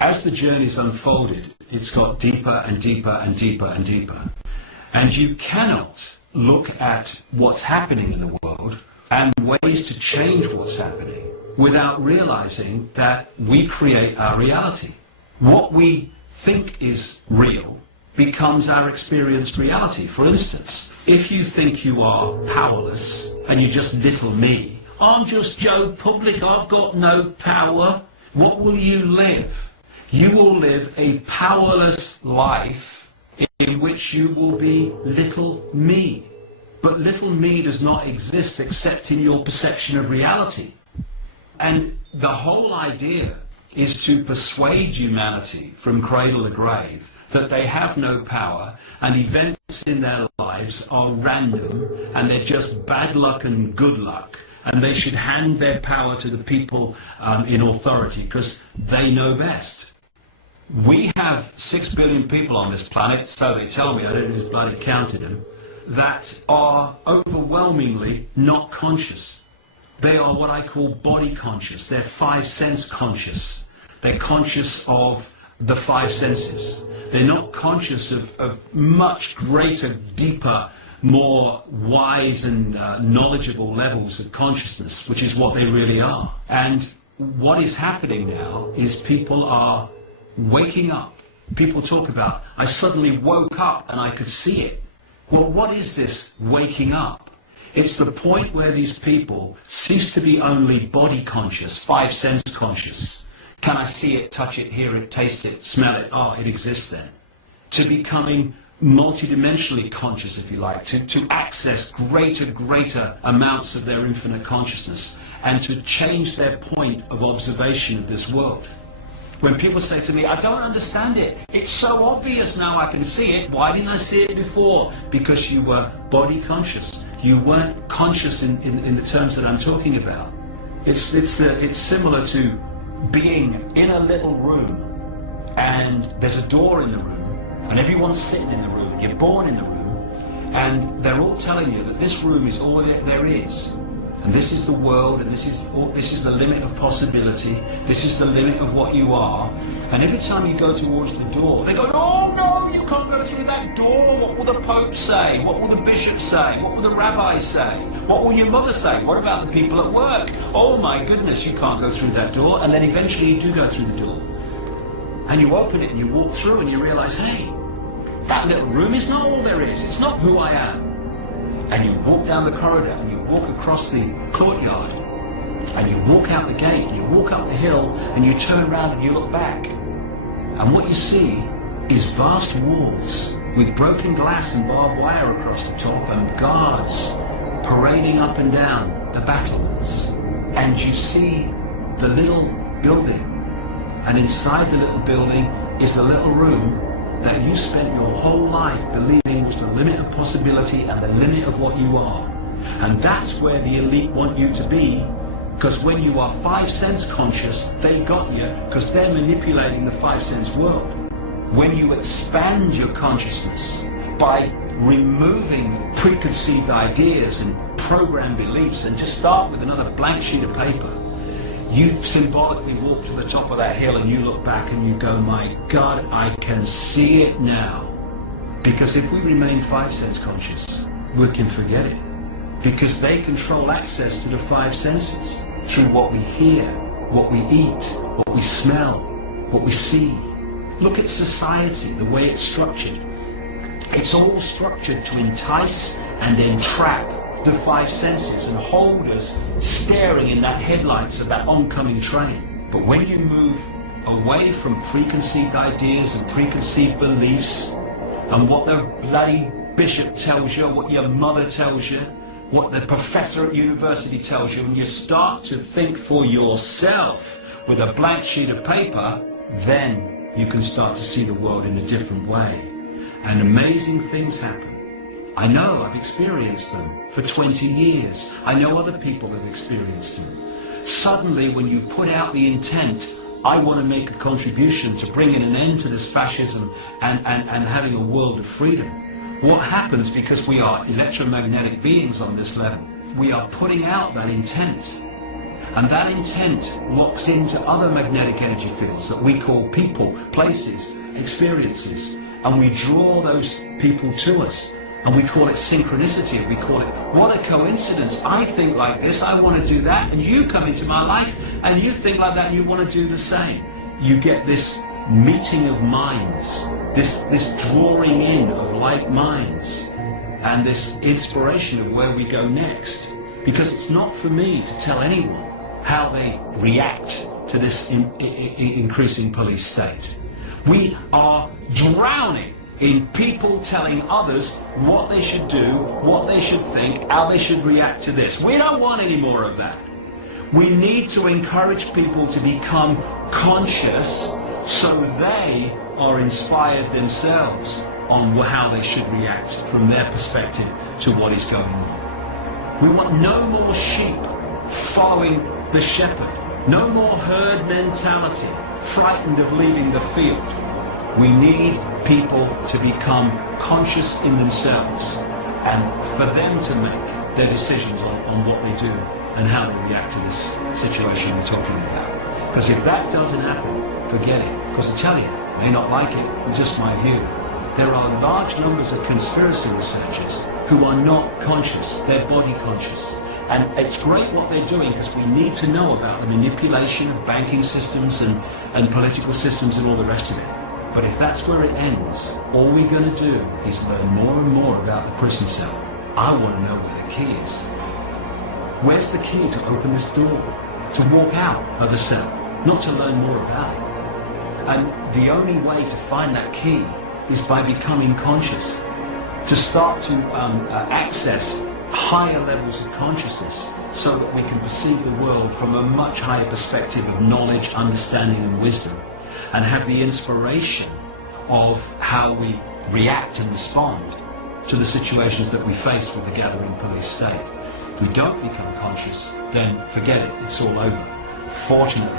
As the journey's unfolded, it's got deeper and deeper and deeper and deeper. And you cannot look at what's happening in the world and ways to change what's happening without realizing that we create our reality. What we think is real becomes our experienced reality. For instance, if you think you are powerless and you're just little me, I'm just Joe Public, I've got no power, what will you live? You will live a powerless life in which you will be little me. But little me does not exist except in your perception of reality. And the whole idea is to persuade humanity from cradle to grave that they have no power and events in their lives are random and they're just bad luck and good luck, and they should hand their power to the people in authority because they know best. We have 6 billion people on this planet, so they tell me, I don't know who's bloody counted them, that are overwhelmingly not conscious. They are what I call body conscious. They're 5 sense conscious. They're conscious of the 5 senses. They're not conscious of much greater, deeper, more wise and knowledgeable levels of consciousness, which is what they really are. And what is happening now is people are waking up. People talk about, I suddenly woke up and I could see it. Well, what is this waking up? It's the point where these people cease to be only body conscious, 5 sense conscious. Can I see it, touch it, hear it, taste it, smell it? Oh, it exists then. To becoming multidimensionally conscious, if you like, to access greater amounts of their infinite consciousness and to change their point of observation of this world. When people say to me, I don't understand it, it's so obvious now I can see it, why didn't I see it before? Because you were body conscious. You weren't conscious in the terms that I'm talking about. It's similar to being in a little room and there's a door in the room and everyone's sitting in the room, you're born in the room, and they're all telling you that this room is all there is. And this is the world, and this is the limit of possibility, this is the limit of what you are. And every time you go towards the door, they go, oh no, you can't go through that door. What will the Pope say? What will the Bishop say? What will the Rabbi say? What will your mother say? What about the people at work? Oh my goodness, you can't go through that door. And then eventually you do go through the door. And you open it and you walk through and you realize, hey, that little room is not all there is. It's not who I am. And you walk down the corridor and you walk across the courtyard and you walk out the gate and you walk up the hill and you turn around and you look back. And what you see is vast walls with broken glass and barbed wire across the top and guards parading up and down the battlements. And you see the little building. And inside the little building is the little room that you spent your whole life believing was the limit of possibility and the limit of what you are. And that's where the elite want you to be, because when you are 5 sense conscious, they got you, because they're manipulating the 5 sense world. When you expand your consciousness by removing preconceived ideas and programmed beliefs and just start with another blank sheet of paper, you symbolically walk to the top of that hill and you look back and you go, my God, I can see it now. Because if we remain 5 sense conscious, we can forget it. Because they control access to the 5 senses through what we hear, what we eat, what we smell, what we see. Look at society, the way it's structured. It's all structured to entice and entrap the 5 senses and hold us staring in that headlights of that oncoming train. But when you move away from preconceived ideas and preconceived beliefs and what the bloody bishop tells you, what your mother tells you, what the professor at university tells you, and you start to think for yourself with a blank sheet of paper, then you can start to see the world in a different way. And amazing things happen. I know, I've experienced them for 20 years. I know other people have experienced them. Suddenly, when you put out the intent, I want to make a contribution to bringing an end to this fascism and having a world of freedom. What happens, because we are electromagnetic beings on this level, we are putting out that intent. And that intent locks into other magnetic energy fields that we call people, places, experiences. And we draw those people to us. And we call it synchronicity. We call it, what a coincidence. I think like this, I want to do that. And you come into my life and you think like that and you want to do the same. You get this meeting of minds, this drawing in of like minds, and this inspiration of where we go next. Because it's not for me to tell anyone how they react to this increasing police state. We are drowning in people telling others what they should do, what they should think, how they should react to this. We don't want any more of that. We need to encourage people to become conscious so they are inspired themselves on how they should react from their perspective to what is going on. We want no more sheep following the shepherd, no more herd mentality, frightened of leaving the field. We need people to become conscious in themselves and for them to make their decisions on what they do and how they react to this situation we're talking about. Because if that doesn't happen, forget it. Because I tell you, you may not like it, it's just my view. There are large numbers of conspiracy researchers who are not conscious, they're body conscious. And it's great what they're doing because we need to know about the manipulation of banking systems and political systems and all the rest of it. But if that's where it ends, all we're going to do is learn more and more about the prison cell. I want to know where the key is. Where's the key to open this door? To walk out of the cell, not to learn more about it. And the only way to find that key is by becoming conscious. To start to access higher levels of consciousness so that we can perceive the world from a much higher perspective of knowledge, understanding and wisdom, and have the inspiration of how we react and respond to the situations that we face with the gathering police state. If we don't become conscious, then forget it, it's all over. Fortunately,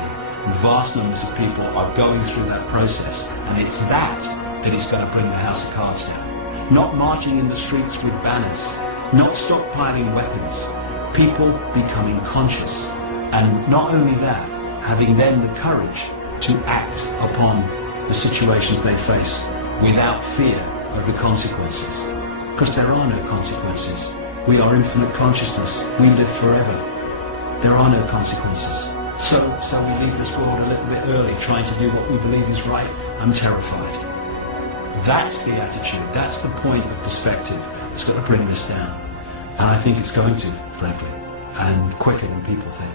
vast numbers of people are going through that process, and it's that is going to bring the house of cards down. Not marching in the streets with banners, not stockpiling weapons, people becoming conscious, and not only that, having then the courage to act upon the situations they face without fear of the consequences. Because there are no consequences. We are infinite consciousness. We live forever. There are no consequences. So we leave this world a little bit early, trying to do what we believe is right. I'm terrified. That's the attitude. That's the point of perspective that's got to bring this down. And I think it's going to, frankly, and quicker than people think.